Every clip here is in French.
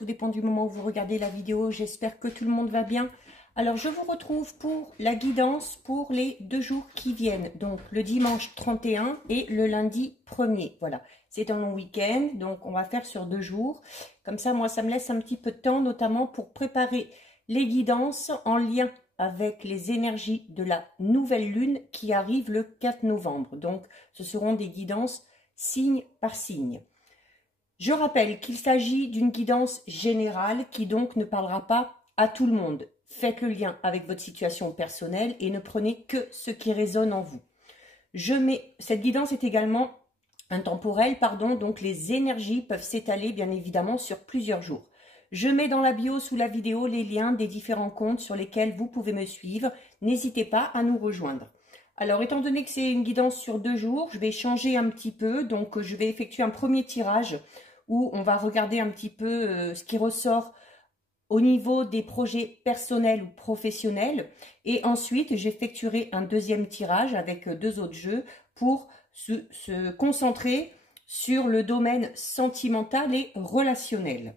tout dépend du moment où vous regardez la vidéo. J'espère que tout le monde va bien. Alors, je vous retrouve pour la guidance pour les 2 jours qui viennent. Donc, le dimanche 31 et le lundi 1er. Voilà, c'est un long week-end, donc on va faire sur 2 jours. Comme ça, moi, ça me laisse un petit peu de temps, notamment pour préparer les guidances en lien avec les énergies de la nouvelle lune qui arrive le 4 novembre. Donc, ce seront des guidances signe par signe. Je rappelle qu'il s'agit d'une guidance générale qui donc ne parlera pas à tout le monde. Faites le lien avec votre situation personnelle et ne prenez que ce qui résonne en vous. Cette guidance est également intemporelle, donc les énergies peuvent s'étaler bien évidemment sur plusieurs jours. Je mets dans la bio sous la vidéo les liens des différents comptes sur lesquels vous pouvez me suivre. N'hésitez pas à nous rejoindre. Alors, étant donné que c'est une guidance sur 2 jours, je vais changer un petit peu. Donc, je vais effectuer un premier tirage où on va regarder un petit peu ce qui ressort au niveau des projets personnels ou professionnels. Et ensuite, j'effectuerai un deuxième tirage avec 2 autres jeux pour se concentrer sur le domaine sentimental et relationnel.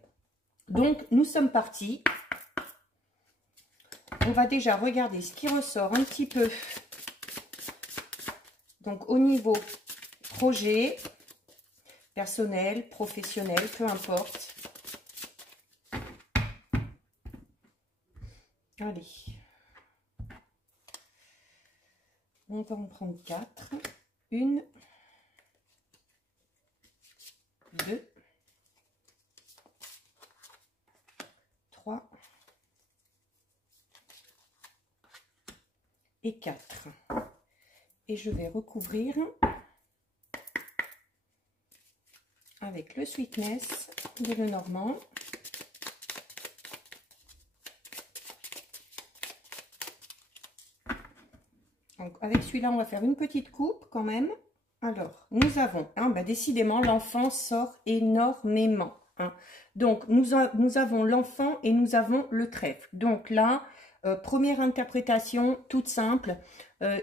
Donc, nous sommes partis. On va déjà regarder ce qui ressort un petit peu. Donc, au niveau projet, personnel, professionnel, peu importe. Allez. On va en prendre 4. 1, 2, 3 et 4. Et je vais recouvrir avec le Sweetness de Lenormand. Donc avec celui-là, on va faire une petite coupe quand même. Alors, nous avons, décidément, l'enfant sort énormément. Donc, nous avons l'enfant et nous avons le trèfle. Donc là, première interprétation toute simple.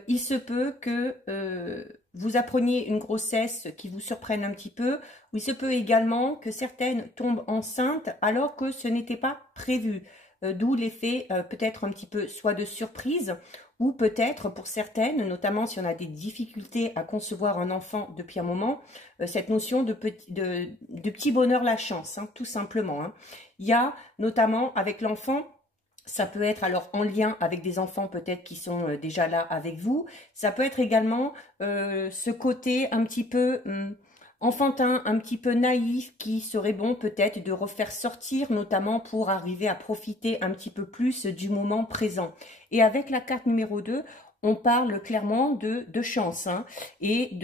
Il se peut que vous appreniez une grossesse qui vous surprenne un petit peu, ou il se peut également que certaines tombent enceintes alors que ce n'était pas prévu. D'où l'effet peut-être un petit peu soit de surprise, ou peut-être pour certaines, notamment si on a des difficultés à concevoir un enfant depuis un moment, cette notion de petit bonheur, la chance, tout simplement. Il y a notamment avec l'enfant, ça peut être alors en lien avec des enfants peut-être qui sont déjà là avec vous. Ça peut être également ce côté un petit peu enfantin, un petit peu naïf qui serait bon peut-être de refaire sortir, notamment pour arriver à profiter un petit peu plus du moment présent. Et avec la carte numéro 2, on parle clairement de chance et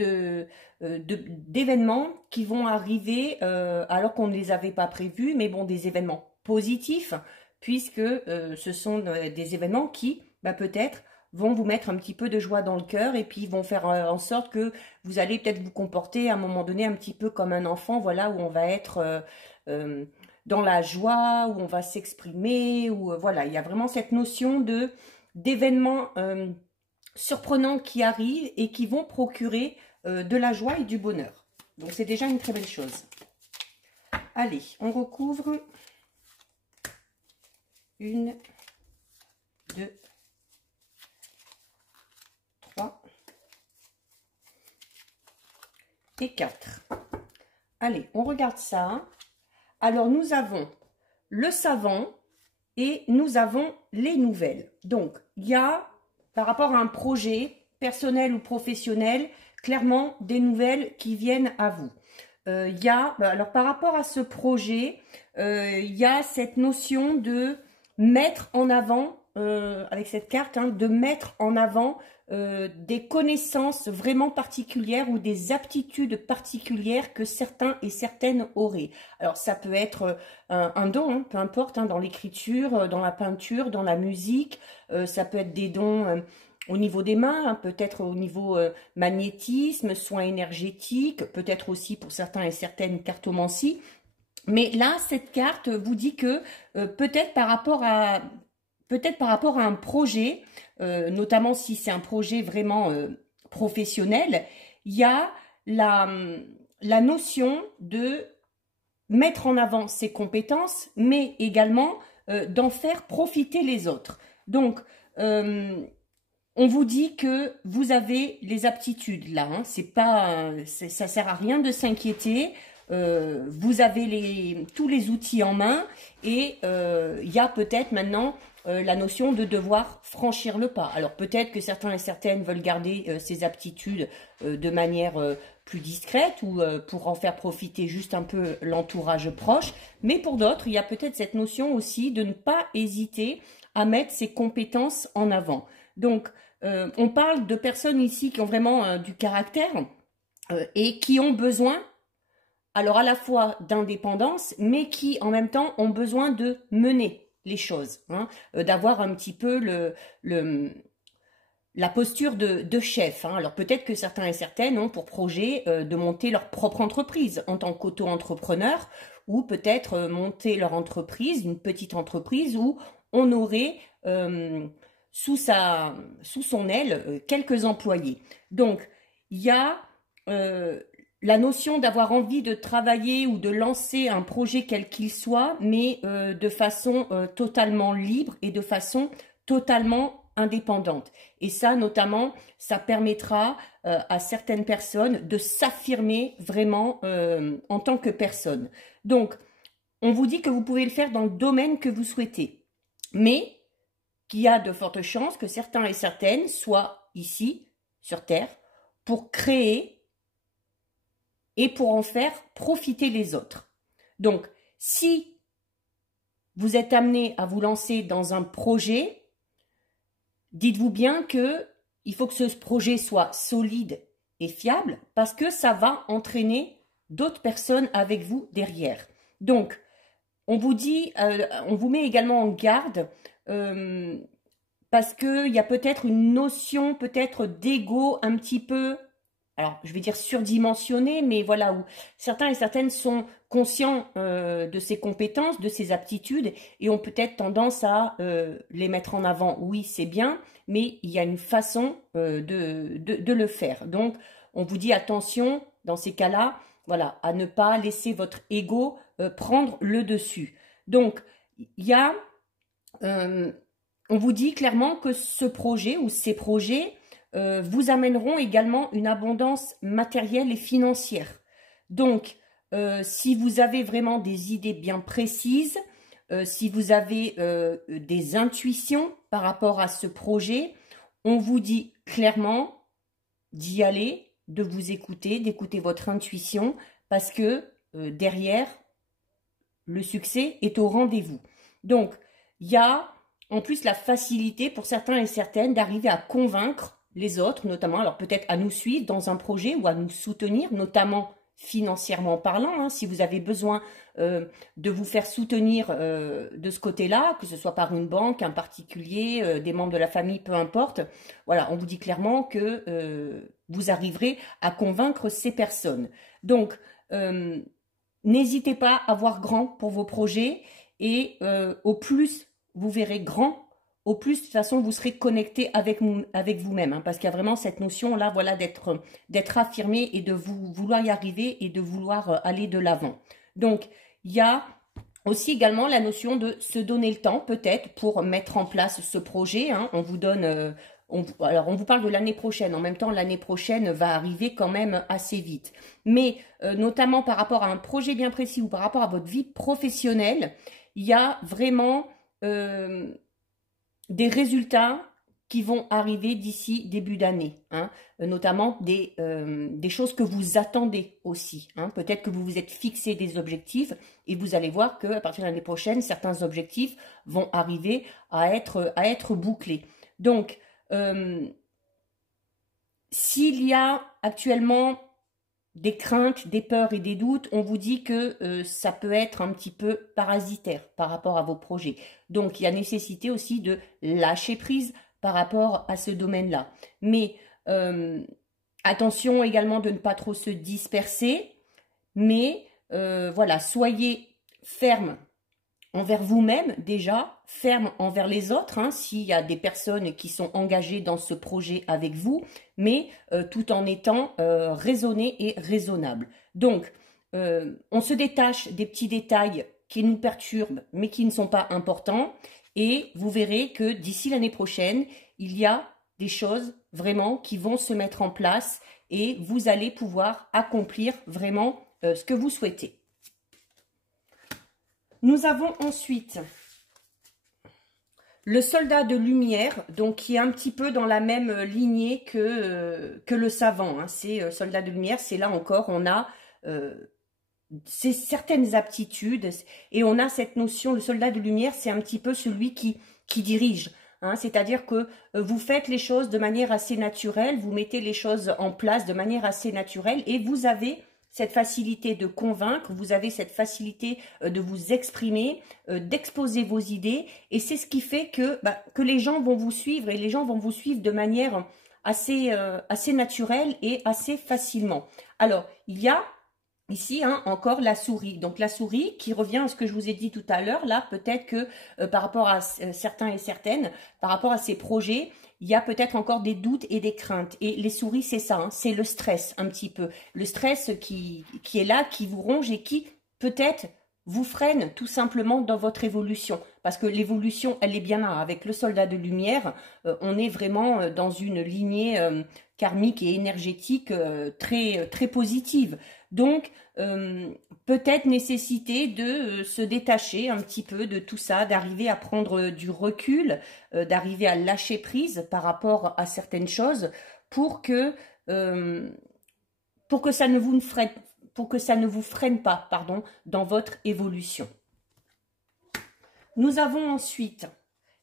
d'événements qui vont arriver alors qu'on ne les avait pas prévus, mais bon, des événements positifs, puisque ce sont des événements qui, peut-être, vont vous mettre un petit peu de joie dans le cœur et puis vont faire en sorte que vous allez peut-être vous comporter à un moment donné un petit peu comme un enfant, voilà, où on va être dans la joie, où on va s'exprimer, où voilà, il y a vraiment cette notion d'événements surprenants qui arrivent et qui vont procurer de la joie et du bonheur. Donc c'est déjà une très belle chose. Allez, on recouvre. 1, 2, 3 et 4. Allez, on regarde ça. Alors, nous avons le savant et nous avons les nouvelles. Donc, il y a, par rapport à un projet personnel ou professionnel, clairement des nouvelles qui viennent à vous. Il y a, alors par rapport à ce projet, il y a cette notion de mettre en avant, avec cette carte, de mettre en avant des connaissances vraiment particulières ou des aptitudes particulières que certains et certaines auraient. Alors ça peut être un don, peu importe, dans l'écriture, dans la peinture, dans la musique, ça peut être des dons au niveau des mains, peut-être au niveau magnétisme, soins énergétiques, peut-être aussi pour certains et certaines cartomancie. Mais là, cette carte vous dit que peut-être par rapport à un projet, notamment si c'est un projet vraiment professionnel, il y a la notion de mettre en avant ses compétences, mais également d'en faire profiter les autres. Donc, on vous dit que vous avez les aptitudes là, hein. C'est pas, ça sert à rien de s'inquiéter. Vous avez tous les outils en main et il y a peut-être maintenant la notion de devoir franchir le pas. Alors peut-être que certains et certaines veulent garder ces aptitudes de manière plus discrète ou pour en faire profiter juste un peu l'entourage proche, mais pour d'autres, il y a peut-être cette notion aussi de ne pas hésiter à mettre ses compétences en avant. Donc, on parle de personnes ici qui ont vraiment du caractère et qui ont besoin, alors à la fois d'indépendance, mais qui en même temps ont besoin de mener les choses, hein, d'avoir un petit peu la posture de chef, hein. Alors peut-être que certains et certaines ont pour projet de monter leur propre entreprise en tant qu'auto-entrepreneur, ou peut-être monter leur entreprise, une petite entreprise où on aurait sous son aile quelques employés. Donc, il y a la notion d'avoir envie de travailler ou de lancer un projet quel qu'il soit, mais de façon totalement libre et de façon totalement indépendante. Et ça, notamment, ça permettra à certaines personnes de s'affirmer vraiment en tant que personne. Donc, on vous dit que vous pouvez le faire dans le domaine que vous souhaitez, mais qu'il y a de fortes chances que certains et certaines soient ici, sur Terre, pour créer et pour en faire profiter les autres. Donc, si vous êtes amené à vous lancer dans un projet, dites-vous bien qu'il faut que ce projet soit solide et fiable parce que ça va entraîner d'autres personnes avec vous derrière. Donc, on vous dit, on vous met également en garde parce qu'il y a peut-être une notion peut-être d'ego un petit peu, alors je vais dire surdimensionnée, mais voilà, où certains et certaines sont conscients de ses compétences, de ses aptitudes et ont peut-être tendance à les mettre en avant. Oui, c'est bien, mais il y a une façon de le faire. Donc, on vous dit attention dans ces cas-là, voilà, à ne pas laisser votre ego prendre le dessus. Donc, il y a, on vous dit clairement que ce projet ou ces projets vous amèneront également une abondance matérielle et financière. Donc, si vous avez vraiment des idées bien précises, si vous avez des intuitions par rapport à ce projet, on vous dit clairement d'y aller, de vous écouter, d'écouter votre intuition, parce que derrière, le succès est au rendez-vous. Donc, il y a en plus la facilité pour certains et certaines d'arriver à convaincre les autres, notamment, alors peut-être à nous suivre dans un projet ou à nous soutenir, notamment financièrement parlant, hein, si vous avez besoin de vous faire soutenir de ce côté-là, que ce soit par une banque, un particulier, des membres de la famille, peu importe. Voilà, on vous dit clairement que vous arriverez à convaincre ces personnes. Donc, n'hésitez pas à voir grand pour vos projets et au plus vous verrez grand, au plus de toute façon vous serez connecté avec vous-même, hein, parce qu'il y a vraiment cette notion là, voilà, d'être affirmé et de vouloir y arriver et de vouloir aller de l'avant. Donc il y a aussi également la notion de se donner le temps peut-être pour mettre en place ce projet, hein. On vous donne alors, on vous parle de l'année prochaine. En même temps, l'année prochaine va arriver quand même assez vite. Mais notamment par rapport à un projet bien précis ou par rapport à votre vie professionnelle, il y a vraiment des résultats qui vont arriver d'ici début d'année, hein, notamment des choses que vous attendez aussi, hein. Peut-être que vous vous êtes fixé des objectifs et vous allez voir qu'à partir de l'année prochaine, certains objectifs vont arriver à être bouclés. Donc, s'il y a actuellement des craintes, des peurs et des doutes, on vous dit que ça peut être un petit peu parasitaire par rapport à vos projets. Donc, il y a nécessité aussi de lâcher prise par rapport à ce domaine-là. Mais attention également de ne pas trop se disperser, mais voilà, soyez ferme envers vous-même déjà, ferme envers les autres, hein, s'il y a des personnes qui sont engagées dans ce projet avec vous, mais tout en étant raisonné et raisonnable. Donc, on se détache des petits détails qui nous perturbent, mais qui ne sont pas importants. Et vous verrez que d'ici l'année prochaine, il y a des choses vraiment qui vont se mettre en place et vous allez pouvoir accomplir vraiment ce que vous souhaitez. Nous avons ensuite le soldat de lumière, donc qui est un petit peu dans la même lignée que le savant. Hein. C'est soldat de lumière, c'est là encore, on a c'est certaines aptitudes et on a cette notion, le soldat de lumière, c'est un petit peu celui qui dirige. Hein, c'est-à-dire que vous faites les choses de manière assez naturelle, vous mettez les choses en place de manière assez naturelle et vous avez cette facilité de convaincre, vous avez cette facilité de vous exprimer, d'exposer vos idées et c'est ce qui fait que les gens vont vous suivre et les gens vont vous suivre de manière assez naturelle et assez facilement. Alors, il y a ici, hein, encore la souris. Donc, la souris qui revient à ce que je vous ai dit tout à l'heure. Là, peut-être que par rapport à certains et certaines, par rapport à ces projets, il y a peut-être encore des doutes et des craintes. Et les souris, c'est ça, hein, c'est le stress un petit peu. Le stress qui est là, qui vous ronge et qui peut-être vous freine tout simplement dans votre évolution. Parce que l'évolution, elle est bien là. Avec le soldat de lumière, on est vraiment dans une lignée karmique et énergétique très positive. Donc, peut-être nécessité de se détacher un petit peu de tout ça, d'arriver à prendre du recul, d'arriver à lâcher prise par rapport à certaines choses pour que ça ne vous freine pas, pardon, dans votre évolution. Nous avons ensuite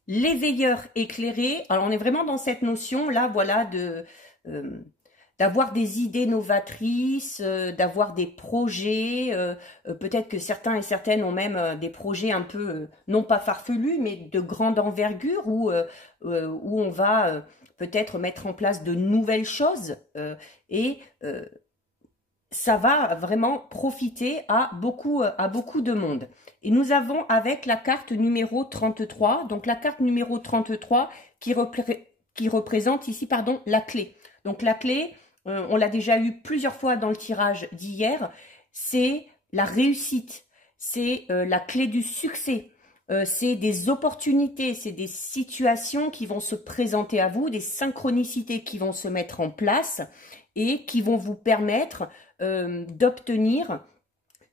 l'éveilleur éclairé. Alors, on est vraiment dans cette notion là, voilà, d'avoir des idées novatrices, d'avoir des projets, peut-être que certains et certaines ont même des projets un peu, non pas farfelus, mais de grande envergure, où on va peut-être mettre en place de nouvelles choses, et ça va vraiment profiter à beaucoup de monde. Et nous avons avec la carte numéro 33, donc la carte numéro 33 qui représente ici, pardon, la clé. Donc la clé, on l'a déjà eu plusieurs fois dans le tirage d'hier, c'est la réussite, c'est la clé du succès, c'est des opportunités, c'est des situations qui vont se présenter à vous, des synchronicités qui vont se mettre en place et qui vont vous permettre d'obtenir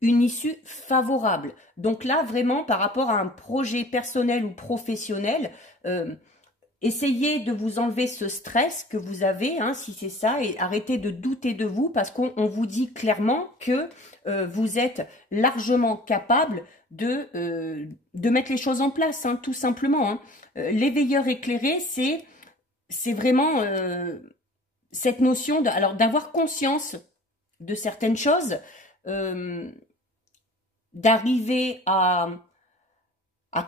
une issue favorable. Donc là, vraiment, par rapport à un projet personnel ou professionnel, essayez de vous enlever ce stress que vous avez, hein, si c'est ça, et arrêtez de douter de vous parce qu'on vous dit clairement que vous êtes largement capable de mettre les choses en place, hein, tout simplement. Hein. L'éveilleur éclairé, c'est vraiment cette notion d'avoir conscience de certaines choses, d'arriver à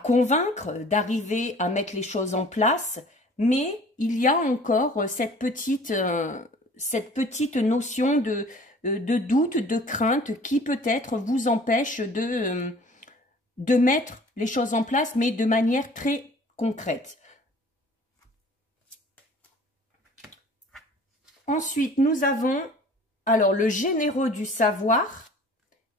convaincre, d'arriver à mettre les choses en place, mais il y a encore cette petite notion de doute, de crainte qui peut-être vous empêche de mettre les choses en place, mais de manière très concrète. Ensuite, nous avons alors le généreux du savoir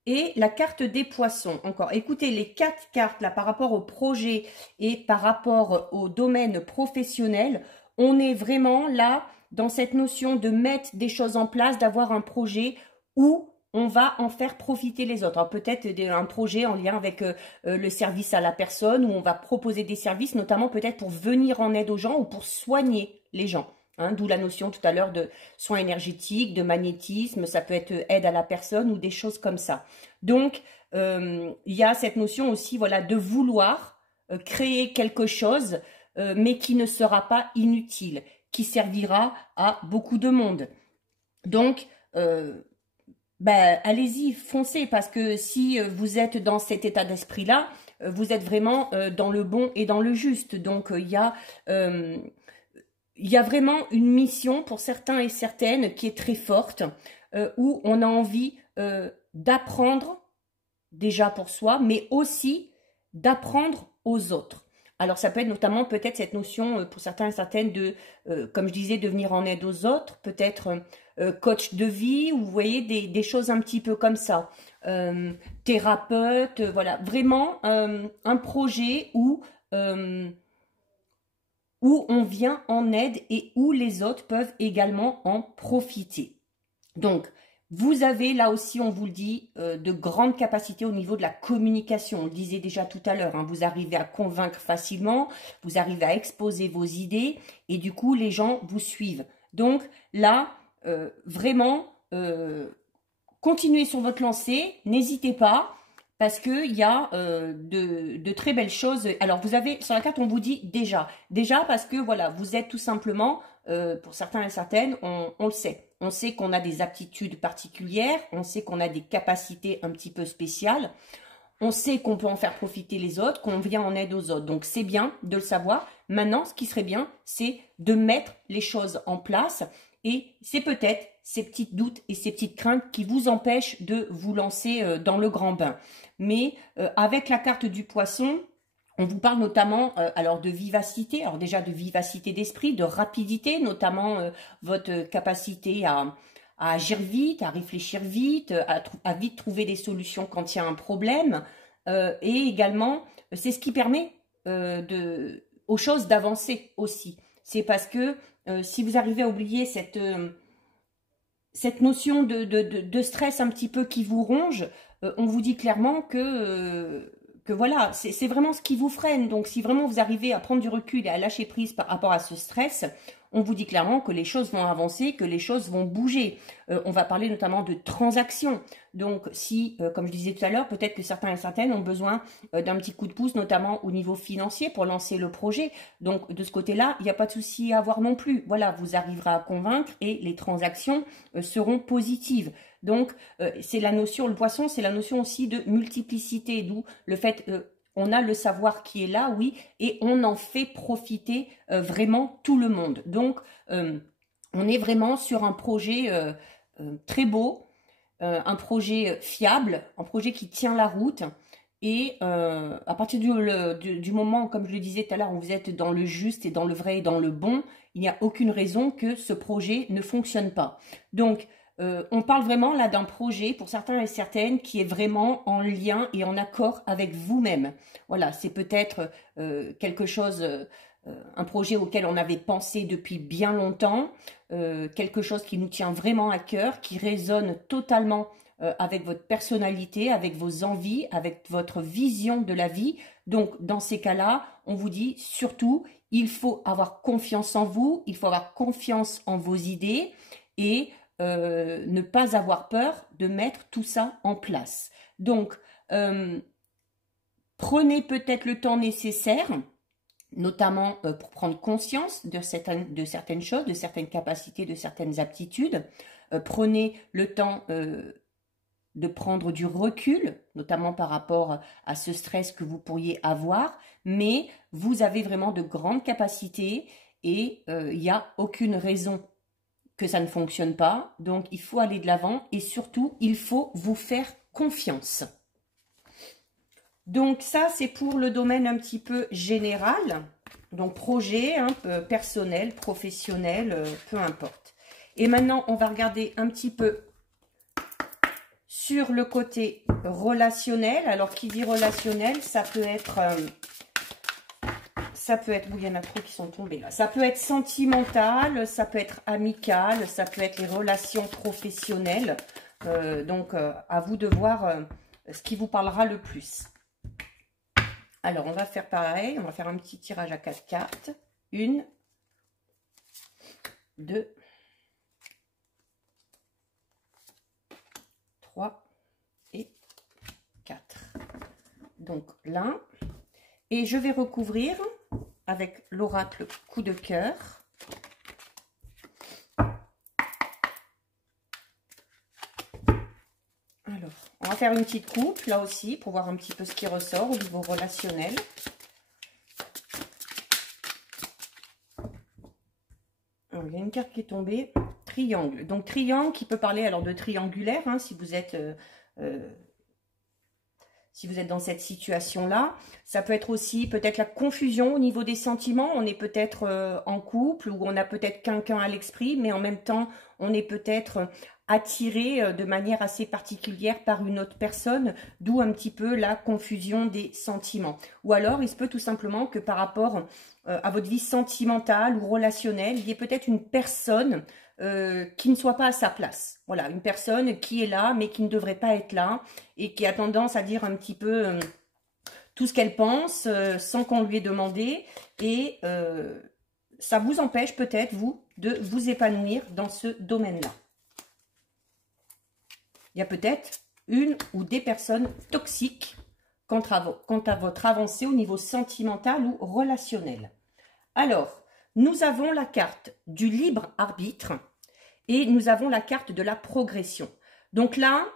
et la carte des poissons. Encore, écoutez, les 4 cartes là par rapport au projet et par rapport au domaine professionnel, on est vraiment là dans cette notion de mettre des choses en place, d'avoir un projet où on va en faire profiter les autres. Peut-être un projet en lien avec le service à la personne, où on va proposer des services, notamment peut-être pour venir en aide aux gens ou pour soigner les gens. Hein, d'où la notion tout à l'heure de soins énergétiques, de magnétisme, ça peut être aide à la personne ou des choses comme ça. Donc, il y a cette notion aussi, voilà, de vouloir créer quelque chose, mais qui ne sera pas inutile, qui servira à beaucoup de monde. Donc, allez-y, foncez, parce que si vous êtes dans cet état d'esprit-là, vous êtes vraiment dans le bon et dans le juste. Donc, il y a vraiment une mission pour certains et certaines qui est très forte, où on a envie d'apprendre déjà pour soi, mais aussi d'apprendre aux autres. Alors, ça peut être notamment peut-être cette notion, pour certains et certaines, de, comme je disais, de venir en aide aux autres, peut-être coach de vie, ou vous voyez, des choses un petit peu comme ça. Thérapeute, voilà, vraiment un projet où on vient en aide et où les autres peuvent également en profiter. Donc, vous avez là aussi, on vous le dit, de grandes capacités au niveau de la communication. On le disait déjà tout à l'heure, hein, vous arrivez à convaincre facilement, vous arrivez à exposer vos idées et du coup, les gens vous suivent. Donc là, vraiment, continuez sur votre lancée, n'hésitez pas. Parce qu'il y a de très belles choses. Alors, vous avez, sur la carte, on vous dit déjà. Déjà parce que, voilà, vous êtes tout simplement, pour certains et certaines, on le sait. On sait qu'on a des aptitudes particulières. On sait qu'on a des capacités un petit peu spéciales. On sait qu'on peut en faire profiter les autres, qu'on vient en aide aux autres. Donc, c'est bien de le savoir. Maintenant, ce qui serait bien, c'est de mettre les choses en place. Et c'est peut-être ces petits doutes et ces petites craintes qui vous empêchent de vous lancer dans le grand bain. Mais avec la carte du poisson, on vous parle notamment alors de vivacité, alors déjà de vivacité d'esprit, de rapidité, notamment votre capacité à agir vite, à réfléchir vite, à vite trouver des solutions quand il y a un problème. Et également, c'est ce qui permet aux choses d'avancer aussi. C'est parce que si vous arrivez à oublier cette notion de stress un petit peu qui vous ronge, on vous dit clairement que voilà, c'est vraiment ce qui vous freine. Donc, si vraiment vous arrivez à prendre du recul et à lâcher prise par rapport à ce stress, on vous dit clairement que les choses vont avancer, que les choses vont bouger. On va parler notamment de transactions. Donc, si, comme je disais tout à l'heure, peut-être que certains et certaines ont besoin d'un petit coup de pouce, notamment au niveau financier, pour lancer le projet. Donc, de ce côté-là, il n'y a pas de souci à avoir non plus. Voilà, vous arriverez à convaincre et les transactions seront positives. Donc, c'est la notion, le poisson, c'est la notion aussi de multiplicité, d'où le fait, on a le savoir qui est là, oui, et on en fait profiter vraiment tout le monde. Donc, on est vraiment sur un projet très beau, un projet fiable, un projet qui tient la route. Et à partir du moment, comme je le disais tout à l'heure, où vous êtes dans le juste et dans le vrai et dans le bon, il n'y a aucune raison que ce projet ne fonctionne pas. Donc, on parle vraiment là d'un projet, pour certains et certaines, qui est vraiment en lien et en accord avec vous-même. Voilà, c'est peut-être quelque chose, un projet auquel on avait pensé depuis bien longtemps, quelque chose qui nous tient vraiment à cœur, qui résonne totalement avec votre personnalité, avec vos envies, avec votre vision de la vie. Donc, dans ces cas-là, on vous dit surtout, il faut avoir confiance en vous, il faut avoir confiance en vos idées et ne pas avoir peur de mettre tout ça en place. Donc, prenez peut-être le temps nécessaire, notamment pour prendre conscience de certaines choses, de certaines capacités, de certaines aptitudes. Prenez le temps de prendre du recul, notamment par rapport à ce stress que vous pourriez avoir, mais vous avez vraiment de grandes capacités et il n'y a aucune raison que ça ne fonctionne pas. Donc, il faut aller de l'avant et surtout, il faut vous faire confiance. Donc, ça, c'est pour le domaine un petit peu général. Donc, projet, hein, personnel, professionnel, peu importe. Et maintenant, on va regarder un petit peu sur le côté relationnel. Alors, qui dit relationnel, ça peut être... oui, il y en a trop qui sont tombés là. Ça peut être sentimental, ça peut être amical, ça peut être les relations professionnelles. Donc, à vous de voir ce qui vous parlera le plus. Alors, on va faire pareil. On va faire un petit tirage à 4 cartes. 1, 2, 3 et 4. Donc, là. Et je vais recouvrir avec l'oracle coup de cœur. Alors, on va faire une petite coupe là aussi pour voir un petit peu ce qui ressort au niveau relationnel. Alors, il y a une carte qui est tombée, triangle. Donc triangle qui peut parler alors de triangulaire, hein, si vous êtes si vous êtes dans cette situation-là. Ça peut être aussi peut-être la confusion au niveau des sentiments. On est peut-être en couple ou on a peut-être quelqu'un à l'esprit, mais en même temps, on est peut-être attiré de manière assez particulière par une autre personne, d'où un petit peu la confusion des sentiments. Ou alors, il se peut tout simplement que par rapport à votre vie sentimentale ou relationnelle, il y ait peut-être une personne qui ne soit pas à sa place. Voilà, une personne qui est là, mais qui ne devrait pas être là, et qui a tendance à dire un petit peu tout ce qu'elle pense, sans qu'on lui ait demandé, et ça vous empêche peut-être, vous, de vous épanouir dans ce domaine-là. Il y a peut-être une ou des personnes toxiques quant à votre avancée au niveau sentimental ou relationnel. Alors, nous avons la carte du libre arbitre et nous avons la carte de la progression. Donc là,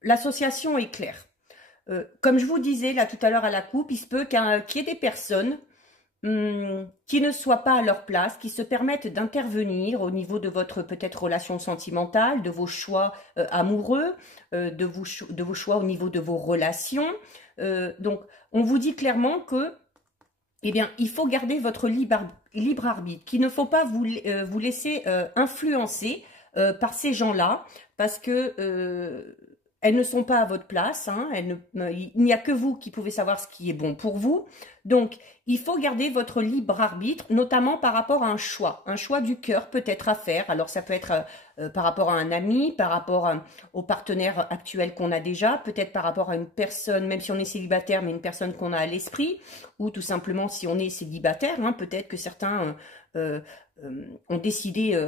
l'association est claire. Comme je vous disais là tout à l'heure à la coupe, il se peut qu'il y ait des personnes qui ne soient pas à leur place, qui se permettent d'intervenir au niveau de votre peut-être relation sentimentale, de vos choix amoureux, de vos choix au niveau de vos relations. Donc, on vous dit clairement que, eh bien, il faut garder votre libre arbitre, qu'il ne faut pas vous laisser influencer par ces gens-là, parce que elles ne sont pas à votre place, hein, il n'y a que vous qui pouvez savoir ce qui est bon pour vous. Donc, il faut garder votre libre arbitre, notamment par rapport à un choix du cœur peut-être à faire. Alors, ça peut être par rapport à un ami, par rapport au partenaire actuel qu'on a déjà, peut-être par rapport à une personne, même si on est célibataire, mais une personne qu'on a à l'esprit, ou tout simplement si on est célibataire, hein, peut-être que certains ont décidé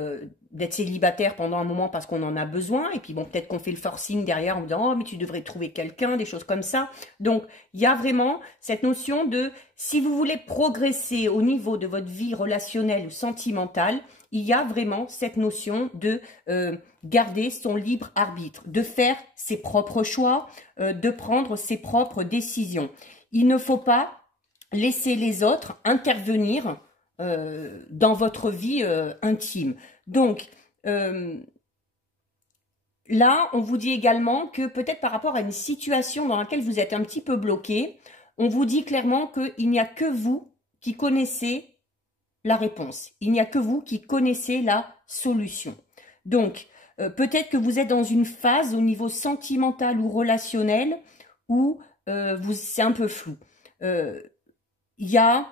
d'être célibataire pendant un moment parce qu'on en a besoin, et puis bon, peut-être qu'on fait le forcing derrière en disant « Oh, mais tu devrais trouver quelqu'un », des choses comme ça. Donc, il y a vraiment cette notion de, si vous voulez progresser au niveau de votre vie relationnelle ou sentimentale, il y a vraiment cette notion de garder son libre arbitre, de faire ses propres choix, de prendre ses propres décisions. Il ne faut pas laisser les autres intervenir dans votre vie intime. Donc, là, on vous dit également que peut-être par rapport à une situation dans laquelle vous êtes un petit peu bloqué, on vous dit clairement qu'il n'y a que vous qui connaissez la réponse. Il n'y a que vous qui connaissez la solution. Donc, peut-être que vous êtes dans une phase au niveau sentimental ou relationnel où c'est un peu flou. Il y a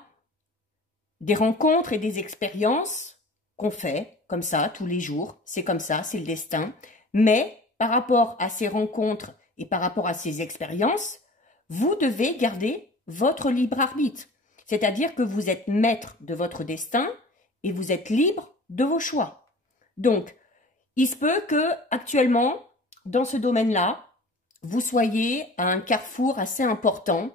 des rencontres et des expériences qu'on fait comme ça tous les jours. C'est comme ça, c'est le destin. Mais par rapport à ces rencontres et par rapport à ces expériences, vous devez garder votre libre arbitre. C'est-à-dire que vous êtes maître de votre destin et vous êtes libre de vos choix. Donc, il se peut que actuellement, dans ce domaine-là, vous soyez à un carrefour assez important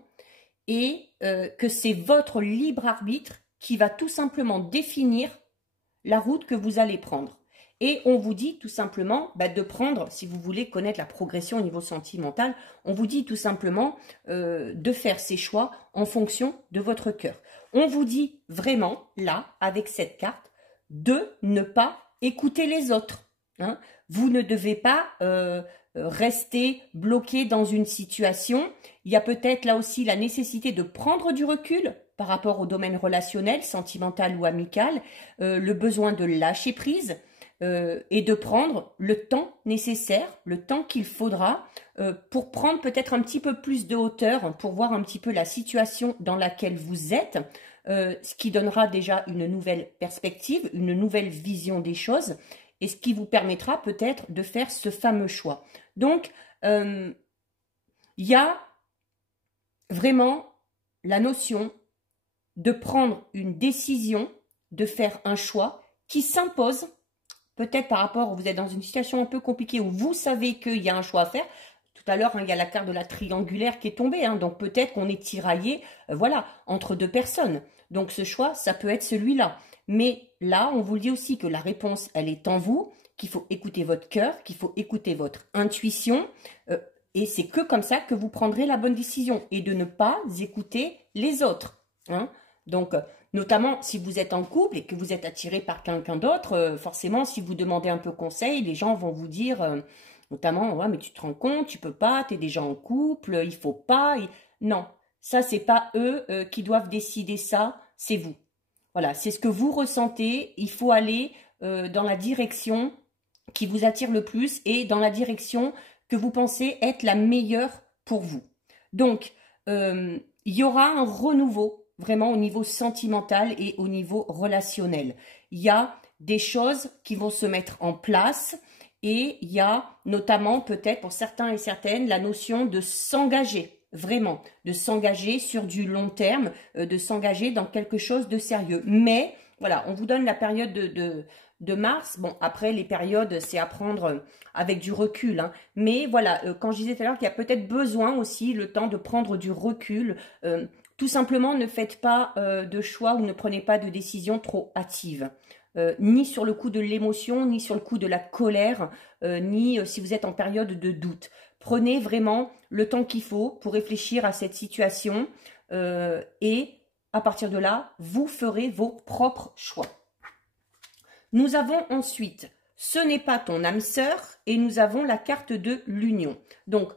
et que c'est votre libre arbitre qui va tout simplement définir la route que vous allez prendre. Et on vous dit tout simplement de prendre, si vous voulez connaître la progression au niveau sentimental, on vous dit tout simplement de faire ces choix en fonction de votre cœur. On vous dit vraiment, là, avec cette carte, de ne pas écouter les autres. Hein. Vous ne devez pas rester bloqué dans une situation. Il y a peut-être là aussi la nécessité de prendre du recul par rapport au domaine relationnel, sentimental ou amical, le besoin de lâcher prise, et de prendre le temps nécessaire, le temps qu'il faudra pour prendre peut-être un petit peu plus de hauteur, pour voir un petit peu la situation dans laquelle vous êtes, ce qui donnera déjà une nouvelle perspective, une nouvelle vision des choses, et ce qui vous permettra peut-être de faire ce fameux choix. Donc, il y a vraiment la notion de prendre une décision, de faire un choix qui s'impose. Peut-être par rapport, vous êtes dans une situation un peu compliquée où vous savez qu'il y a un choix à faire. Tout à l'heure, il y a la carte de la triangulaire qui est tombée. Donc peut-être qu'on est tiraillé voilà, entre deux personnes. Donc ce choix, ça peut être celui-là. Mais là, on vous dit aussi que la réponse, elle est en vous, qu'il faut écouter votre cœur, qu'il faut écouter votre intuition. Et c'est que comme ça que vous prendrez la bonne décision. Et de ne pas écouter les autres. Hein. Donc, notamment si vous êtes en couple et que vous êtes attiré par quelqu'un d'autre, forcément, si vous demandez un peu conseil, les gens vont vous dire Notamment, ouais, mais tu te rends compte, tu peux pas, tu es déjà en couple, il faut pas. Non, ça, c'est pas eux qui doivent décider ça, c'est vous. Voilà, c'est ce que vous ressentez. Il faut aller dans la direction qui vous attire le plus et dans la direction que vous pensez être la meilleure pour vous. Donc, il y aura un renouveau vraiment au niveau sentimental et au niveau relationnel. Il y a des choses qui vont se mettre en place et il y a notamment peut-être pour certains et certaines la notion de s'engager. Vraiment, de s'engager sur du long terme, de s'engager dans quelque chose de sérieux. Mais, voilà, on vous donne la période de mars. Bon, après, les périodes, c'est à prendre avec du recul. Hein. Mais voilà, quand je disais tout à l'heure qu'il y a peut-être besoin aussi le temps de prendre du recul. Tout simplement, ne faites pas de choix ou ne prenez pas de décision trop hâtive. Ni sur le coup de l'émotion, ni sur le coup de la colère, ni si vous êtes en période de doute. Prenez vraiment le temps qu'il faut pour réfléchir à cette situation et à partir de là, vous ferez vos propres choix. Nous avons ensuite, ce n'est pas ton âme sœur et nous avons la carte de l'union. Donc,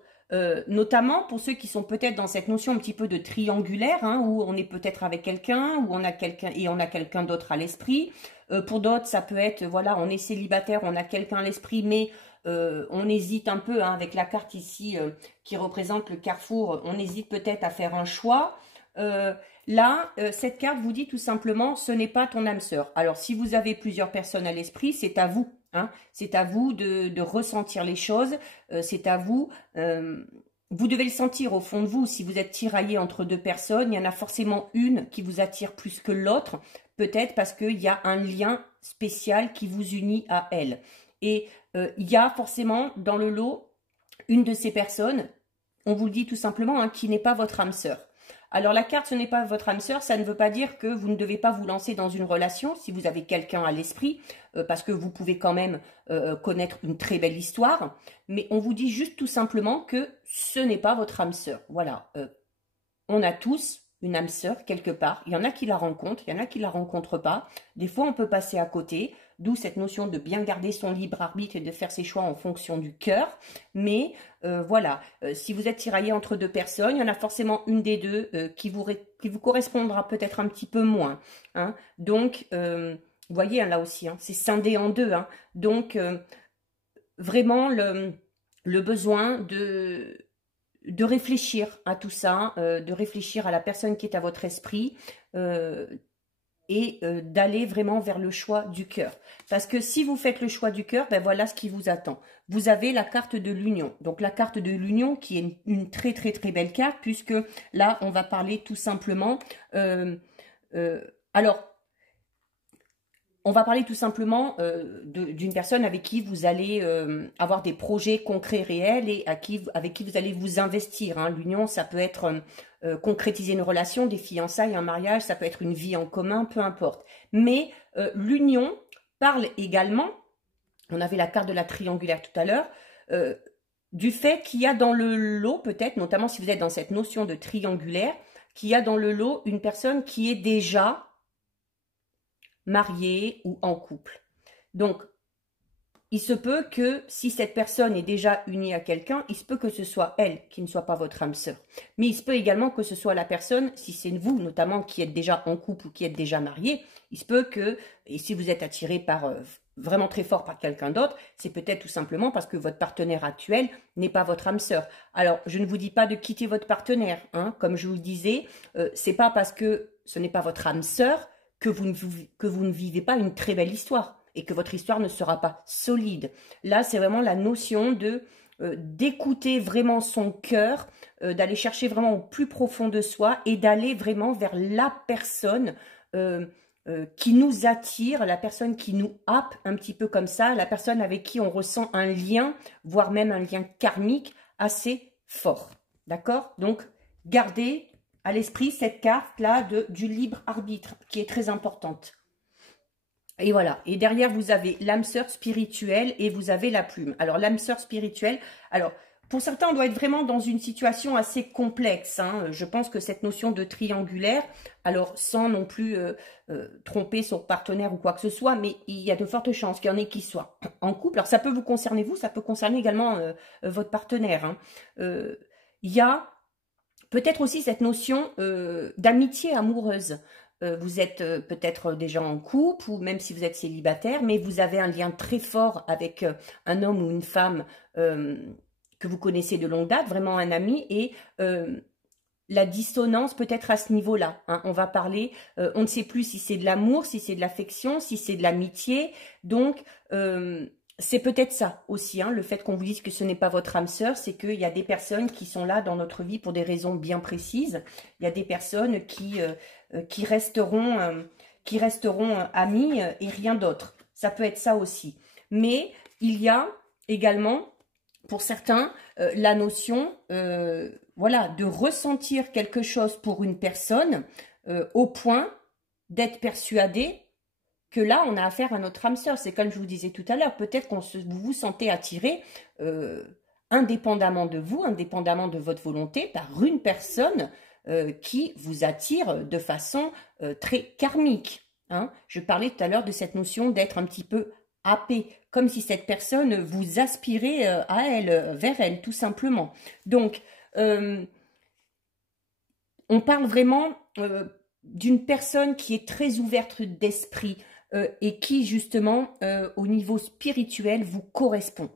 notamment pour ceux qui sont peut-être dans cette notion un petit peu de triangulaire, hein, où on est peut-être avec quelqu'un, où on a quelqu'un et on a quelqu'un d'autre à l'esprit. Pour d'autres, ça peut être, voilà, on est célibataire, on a quelqu'un à l'esprit, mais on hésite un peu, hein, avec la carte ici qui représente le carrefour, on hésite peut-être à faire un choix. Là, cette carte vous dit tout simplement, ce n'est pas ton âme sœur. Alors, si vous avez plusieurs personnes à l'esprit, c'est à vous. Hein, c'est à vous de ressentir les choses. C'est à vous. Vous devez le sentir au fond de vous. Si vous êtes tiraillé entre deux personnes, il y en a forcément une qui vous attire plus que l'autre. Peut-être parce qu'il y a un lien spécial qui vous unit à elle. Et il y a forcément dans le lot une de ces personnes, on vous le dit tout simplement, hein, qui n'est pas votre âme sœur. Alors la carte, ce n'est pas votre âme sœur, ça ne veut pas dire que vous ne devez pas vous lancer dans une relation si vous avez quelqu'un à l'esprit, parce que vous pouvez quand même connaître une très belle histoire, mais on vous dit juste tout simplement que ce n'est pas votre âme sœur. Voilà, on a tous une âme sœur quelque part, il y en a qui la rencontrent, il y en a qui la rencontrent pas, des fois on peut passer à côté, d'où cette notion de bien garder son libre arbitre et de faire ses choix en fonction du cœur, mais voilà, si vous êtes tiraillé entre deux personnes, il y en a forcément une des deux qui vous correspondra peut-être un petit peu moins, hein. Donc, vous voyez, hein, là aussi, hein, c'est scindé en deux, hein. Donc, vraiment le besoin de réfléchir à tout ça, de réfléchir à la personne qui est à votre esprit et d'aller vraiment vers le choix du cœur. Parce que si vous faites le choix du cœur, ben voilà ce qui vous attend. Vous avez la carte de l'union. Donc la carte de l'union qui est une très très très belle carte puisque là on va parler tout simplement... alors, on va parler tout simplement d'une personne avec qui vous allez avoir des projets concrets réels et avec qui vous allez vous investir. Hein. L'union, ça peut être concrétiser une relation, des fiançailles, un mariage, ça peut être une vie en commun, peu importe. Mais l'union parle également, on avait la carte de la triangulaire tout à l'heure, du fait qu'il y a dans le lot, peut-être, notamment si vous êtes dans cette notion de triangulaire, qu'il y a dans le lot une personne qui est déjà marié ou en couple. Donc, il se peut que si cette personne est déjà unie à quelqu'un, il se peut que ce soit elle qui ne soit pas votre âme sœur. Mais il se peut également que ce soit la personne, si c'est vous notamment qui êtes déjà en couple ou qui êtes déjà marié, il se peut que, et si vous êtes attiré par vraiment très fort par quelqu'un d'autre, c'est peut-être tout simplement parce que votre partenaire actuel n'est pas votre âme sœur. Alors, je ne vous dis pas de quitter votre partenaire, hein, comme je vous le disais, c'est pas parce que ce n'est pas votre âme sœur que vous ne vivez pas une très belle histoire et que votre histoire ne sera pas solide. Là, c'est vraiment la notion de d'écouter vraiment son cœur, d'aller chercher vraiment au plus profond de soi et d'aller vraiment vers la personne qui nous attire, la personne qui nous happe un petit peu comme ça, la personne avec qui on ressent un lien, voire même un lien karmique assez fort. D'accord? Donc, gardez à l'esprit cette carte-là du libre arbitre qui est très importante. Et voilà. Et derrière, vous avez l'âme sœur spirituelle et vous avez la plume. Alors, l'âme sœur spirituelle, alors, Pour certains, on doit être vraiment dans une situation assez complexe, hein. Je pense que cette notion de triangulaire, alors sans non plus tromper son partenaire ou quoi que ce soit, mais il y a de fortes chances qu'il y en ait qui soient en couple. Alors ça peut vous concerner vous, ça peut concerner également votre partenaire, hein. Il y a peut-être aussi cette notion d'amitié amoureuse. Vous êtes peut-être déjà en couple ou même si vous êtes célibataire, mais vous avez un lien très fort avec un homme ou une femme que vous connaissez de longue date, vraiment un ami, et la dissonance peut être à ce niveau-là, hein. On va parler, on ne sait plus si c'est de l'amour, si c'est de l'affection, si c'est de l'amitié, donc c'est peut-être ça aussi, hein, le fait qu'on vous dise que ce n'est pas votre âme sœur, c'est qu'il y a des personnes qui sont là dans notre vie pour des raisons bien précises. Il y a des personnes qui resteront amies et rien d'autre. Ça peut être ça aussi. Mais il y a également, pour certains, la notion voilà, de ressentir quelque chose pour une personne au point d'être persuadé que là, on a affaire à notre âme sœur. C'est comme je vous disais tout à l'heure, peut-être vous vous sentez attiré indépendamment de vous, indépendamment de votre volonté, par une personne qui vous attire de façon très karmique, hein. Je parlais tout à l'heure de cette notion d'être un petit peu happé, comme si cette personne vous aspirait à elle, vers elle, tout simplement. Donc, on parle vraiment d'une personne qui est très ouverte d'esprit et qui, justement, au niveau spirituel, vous correspond.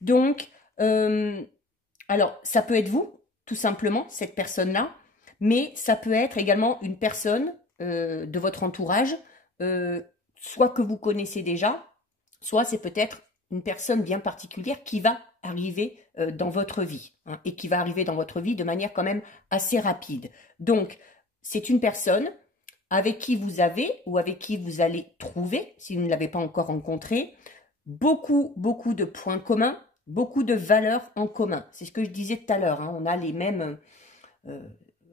Donc, alors, ça peut être vous, tout simplement, cette personne-là, mais ça peut être également une personne de votre entourage, soit que vous connaissez déjà, soit c'est peut-être une personne bien particulière qui va arriver dans votre vie, hein, et qui va arriver dans votre vie de manière quand même assez rapide. Donc, c'est une personne avec qui vous avez ou avec qui vous allez trouver, si vous ne l'avez pas encore rencontré, beaucoup de points communs, beaucoup de valeurs en commun. C'est ce que je disais tout à l'heure, hein, on a les mêmes...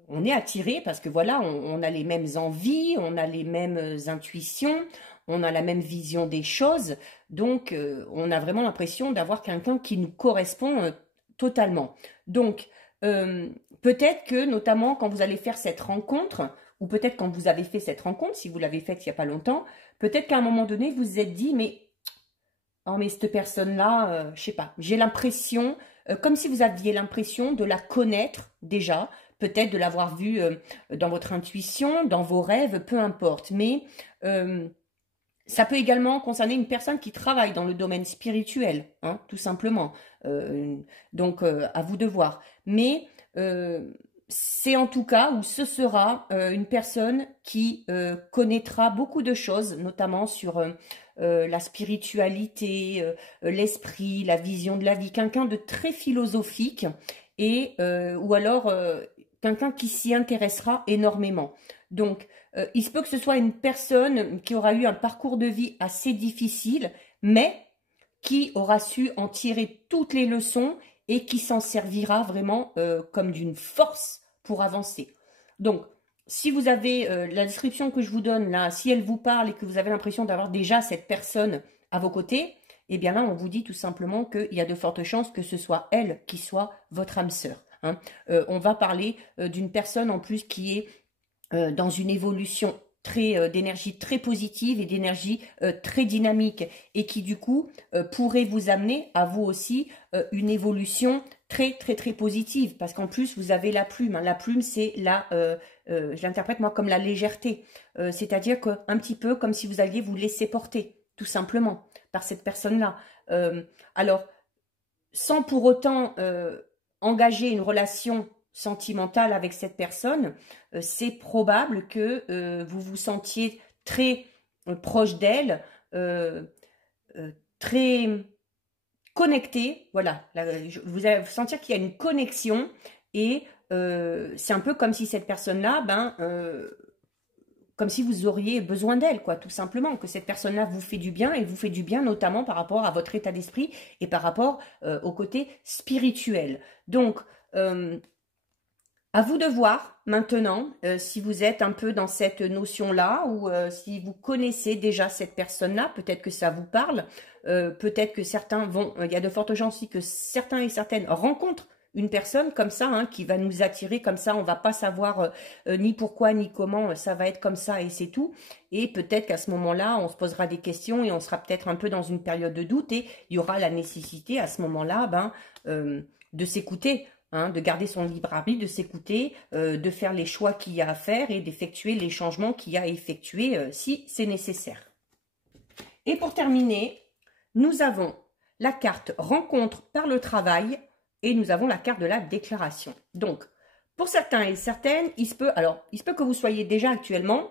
on est attiré parce que voilà, on a les mêmes envies, on a les mêmes intuitions, on a la même vision des choses, donc on a vraiment l'impression d'avoir quelqu'un qui nous correspond totalement. Donc, peut-être que, notamment, quand vous allez faire cette rencontre, ou peut-être quand vous avez fait cette rencontre, si vous l'avez faite il n'y a pas longtemps, peut-être qu'à un moment donné, vous vous êtes dit, oh, mais cette personne-là, je sais pas, j'ai l'impression, comme si vous aviez l'impression de la connaître déjà, peut-être de l'avoir vue dans votre intuition, dans vos rêves, peu importe, mais... ça peut également concerner une personne qui travaille dans le domaine spirituel, hein, tout simplement. Donc, à vous de voir. Mais c'est en tout cas, ou ce sera une personne qui connaîtra beaucoup de choses, notamment sur la spiritualité, l'esprit, la vision de la vie. Quelqu'un de très philosophique et ou alors quelqu'un qui s'y intéressera énormément. Donc, il se peut que ce soit une personne qui aura eu un parcours de vie assez difficile, mais qui aura su en tirer toutes les leçons et qui s'en servira vraiment comme d'une force pour avancer. Donc, si vous avez la description que je vous donne là, si elle vous parle et que vous avez l'impression d'avoir déjà cette personne à vos côtés, eh bien là, on vous dit tout simplement qu'il y a de fortes chances que ce soit elle qui soit votre âme sœur, hein. On va parler d'une personne en plus qui est dans une évolution d'énergie très positive et d'énergie très dynamique et qui du coup pourrait vous amener à vous aussi une évolution très positive parce qu'en plus vous avez la plume, hein. La plume c'est je l'interprète moi comme la légèreté, c'est-à-dire qu'un petit peu comme si vous alliez vous laisser porter tout simplement par cette personne-là. Alors sans pour autant engager une relation sentimentale avec cette personne, c'est probable que vous vous sentiez très proche d'elle, très connecté. Voilà, vous allez sentir qu'il y a une connexion et c'est un peu comme si cette personne-là, comme si vous auriez besoin d'elle, quoi, tout simplement, que cette personne-là vous fait du bien et vous fait du bien notamment par rapport à votre état d'esprit et par rapport au côté spirituel. Donc, À vous de voir maintenant si vous êtes un peu dans cette notion-là ou si vous connaissez déjà cette personne-là, peut-être que ça vous parle, peut-être que certains vont, il y a de fortes chances aussi que certains et certaines rencontrent une personne comme ça, hein, qui va nous attirer comme ça, on va pas savoir ni pourquoi ni comment, ça va être comme ça et c'est tout. Et peut-être qu'à ce moment-là, on se posera des questions et on sera peut-être un peu dans une période de doute et il y aura la nécessité à ce moment-là de s'écouter. Hein, de garder son libre arbitre, de s'écouter, de faire les choix qu'il y a à faire et d'effectuer les changements qu'il y a à effectuer si c'est nécessaire. Et pour terminer, nous avons la carte rencontre par le travail et nous avons la carte de la déclaration. Donc, pour certains et certaines, il se peut que vous soyez déjà actuellement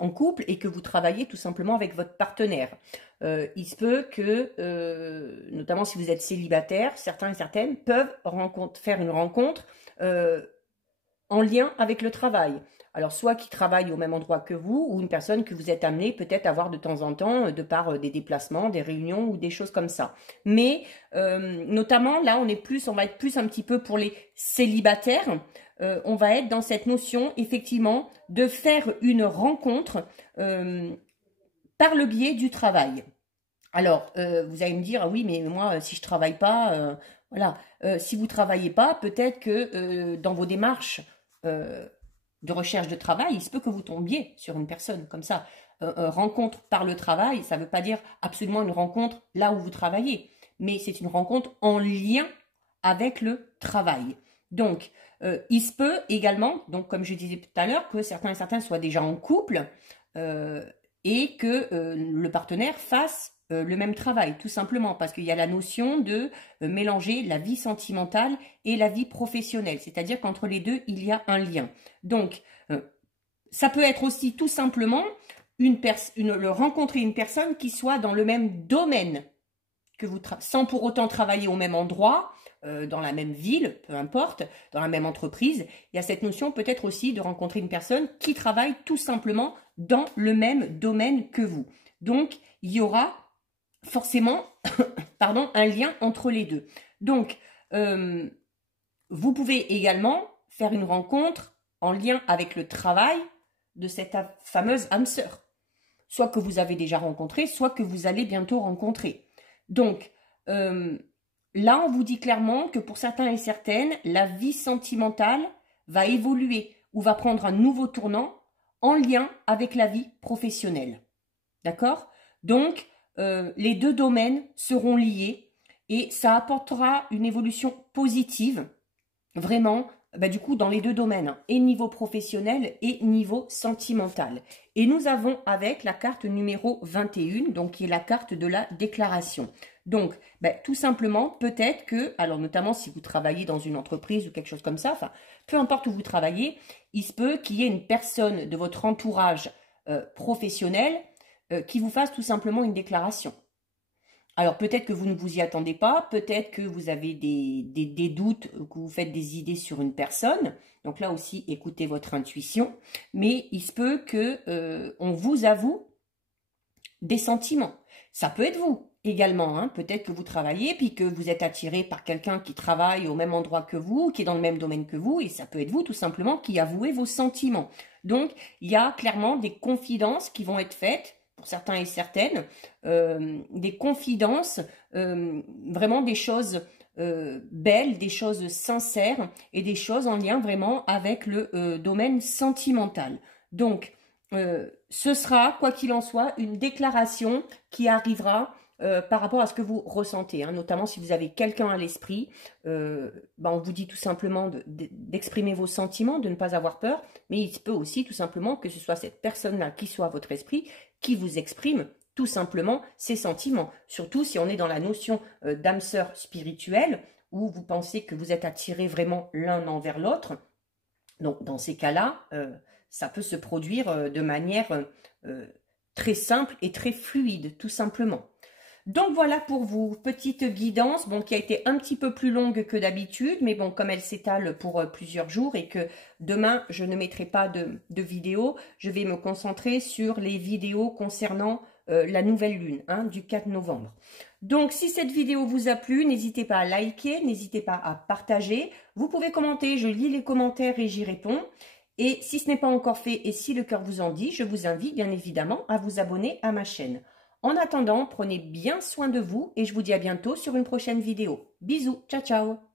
en couple et que vous travaillez tout simplement avec votre partenaire. Il se peut que, notamment si vous êtes célibataire, certains et certaines peuvent faire une rencontre en lien avec le travail. Alors, soit qui travaille au même endroit que vous, ou une personne que vous êtes amené peut-être à voir de temps en temps, de par des déplacements, des réunions ou des choses comme ça. Mais, notamment, là, on va être plus un petit peu pour les célibataires. On va être dans cette notion, effectivement, de faire une rencontre par le biais du travail. Alors, vous allez me dire, ah oui, mais moi, si je travaille pas, voilà. Si vous travaillez pas, peut-être que dans vos démarches de recherche de travail, il se peut que vous tombiez sur une personne comme ça. Rencontre par le travail, ça ne veut pas dire absolument une rencontre là où vous travaillez, mais c'est une rencontre en lien avec le travail. Donc, il se peut également, donc comme je disais tout à l'heure, que certains et certaines soient déjà en couple et que le partenaire fasse le même travail, tout simplement, parce qu'il y a la notion de mélanger la vie sentimentale et la vie professionnelle, c'est-à-dire qu'entre les deux, il y a un lien. Donc, ça peut être aussi tout simplement rencontrer une personne qui soit dans le même domaine que vous, sans pour autant travailler au même endroit, dans la même ville, peu importe, dans la même entreprise. Il y a cette notion peut-être aussi de rencontrer une personne qui travaille tout simplement dans le même domaine que vous. Donc, il y aura forcément un lien entre les deux. Donc, vous pouvez également faire une rencontre en lien avec le travail de cette fameuse âme sœur. Soit que vous avez déjà rencontré, soit que vous allez bientôt rencontrer. Donc, là, on vous dit clairement que pour certains et certaines, la vie sentimentale va évoluer ou va prendre un nouveau tournant en lien avec la vie professionnelle. D'accord? Donc, les deux domaines seront liés et ça apportera une évolution positive, vraiment, du coup, dans les deux domaines, hein, et niveau professionnel et niveau sentimental. Et nous avons avec la carte numéro 21, donc qui est la carte de la déclaration. Donc, tout simplement, peut-être que, alors notamment si vous travaillez dans une entreprise ou quelque chose comme ça, enfin, peu importe où vous travaillez, il se peut qu'il y ait une personne de votre entourage professionnel qui vous fasse tout simplement une déclaration. Alors peut-être que vous ne vous y attendez pas, peut-être que vous avez des doutes, que vous faites des idées sur une personne. Donc là aussi, écoutez votre intuition. Mais il se peut que on vous avoue des sentiments. Ça peut être vous également. Hein. Peut-être que vous travaillez, puis que vous êtes attiré par quelqu'un qui travaille au même endroit que vous, qui est dans le même domaine que vous. Et ça peut être vous tout simplement qui avouez vos sentiments. Donc il y a clairement des confidences qui vont être faites pour certains et certaines, des confidences, vraiment des choses belles, des choses sincères et des choses en lien vraiment avec le domaine sentimental. Donc, ce sera, quoi qu'il en soit, une déclaration qui arrivera par rapport à ce que vous ressentez, hein, notamment si vous avez quelqu'un à l'esprit, on vous dit tout simplement d'exprimer vos sentiments, de ne pas avoir peur, mais il se peut aussi tout simplement que ce soit cette personne-là qui soit à votre esprit, qui vous exprime tout simplement ses sentiments, surtout si on est dans la notion d'âme sœur spirituelle, où vous pensez que vous êtes attirés vraiment l'un envers l'autre. Donc dans ces cas-là, ça peut se produire de manière très simple et très fluide, tout simplement. Donc voilà pour vous, petite guidance, qui a été un petit peu plus longue que d'habitude, mais bon, comme elle s'étale pour plusieurs jours et que demain, je ne mettrai pas de vidéo, je vais me concentrer sur les vidéos concernant la nouvelle lune du 4 novembre. Donc, si cette vidéo vous a plu, n'hésitez pas à liker, n'hésitez pas à partager. Vous pouvez commenter, je lis les commentaires et j'y réponds. Et si ce n'est pas encore fait et si le cœur vous en dit, je vous invite bien évidemment à vous abonner à ma chaîne. En attendant, prenez bien soin de vous et je vous dis à bientôt sur une prochaine vidéo. Bisous, ciao ciao!